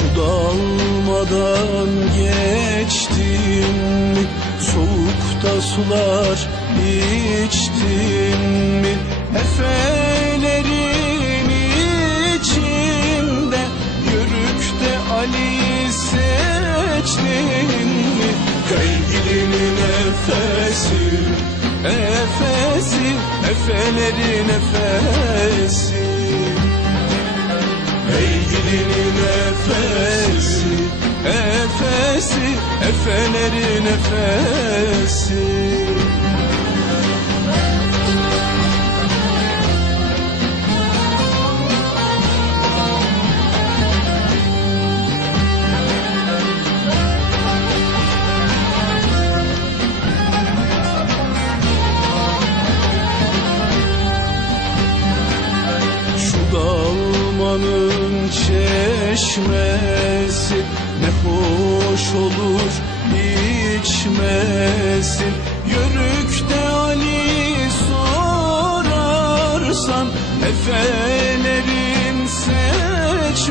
Şu dalmadan geçtim mi? Soğukta sular içtim mi? Efelerin içinde Yörükte Ali'yi seçtin mi? Sevgilinin efesi Efesi Efelerin efesi Efesi, efelerin efesi Şu dalmanın çeşmesi ne hoş olur içmesin. Yörükte Ali sorarsan Efelerin seçmesi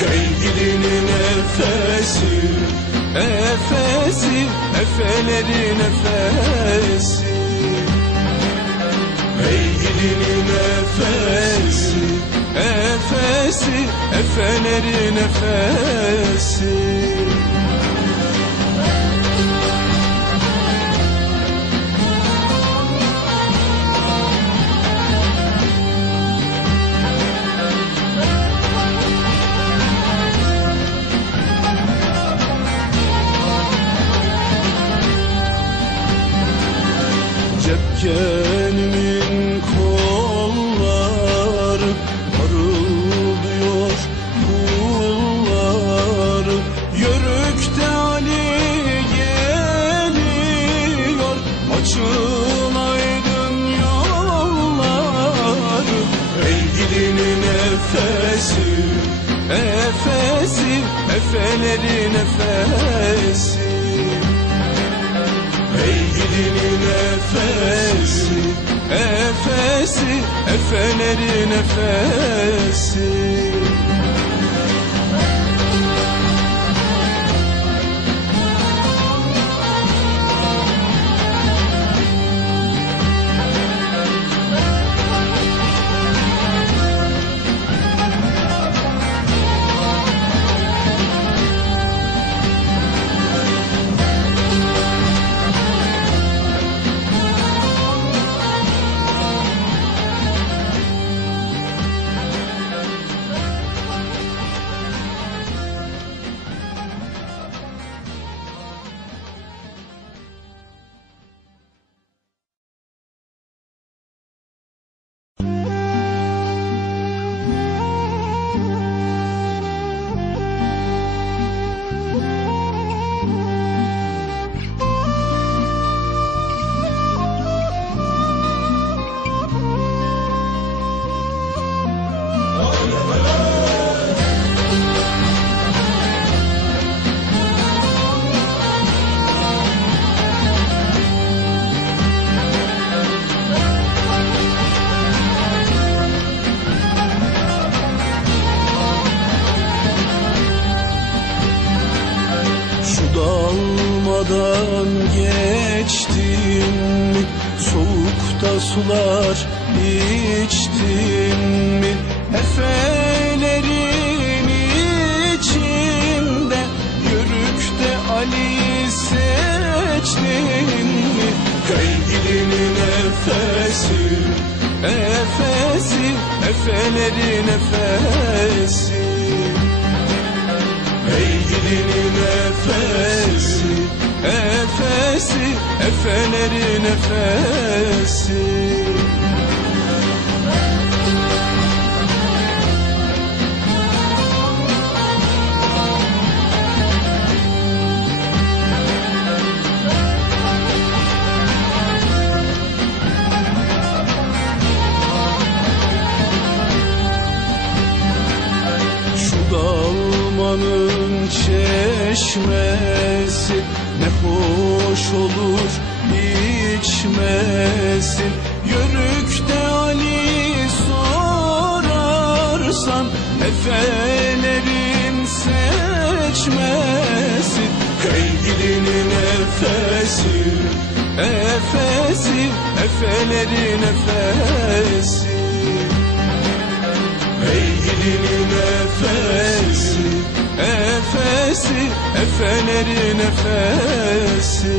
Kaygilinin efesi Efesi, efelerin efesi Eygilinin efesi Efesi, efelerin efesi Eygilinin efesi Efesi, efelerin efesi dalmadan geçtin mi? Soğukta sular içtin mi? Efelerin içinde Yörükte Ali'yi seçtin mi? Kaygilinin efesi Efesi, efelerin efesi Eygilinin efesi Efesi, efelerin efesi. Dalmanın çeşmesi ne hoş olur içmesin. Yörükte Ali sorarsan Efelerin seçmesi Kaygilinin nefesi Efesi, efelerin efesi Ey gidinin Efelerin efesi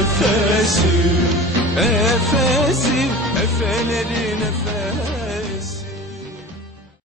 nefesim Efesim, efelerin efesim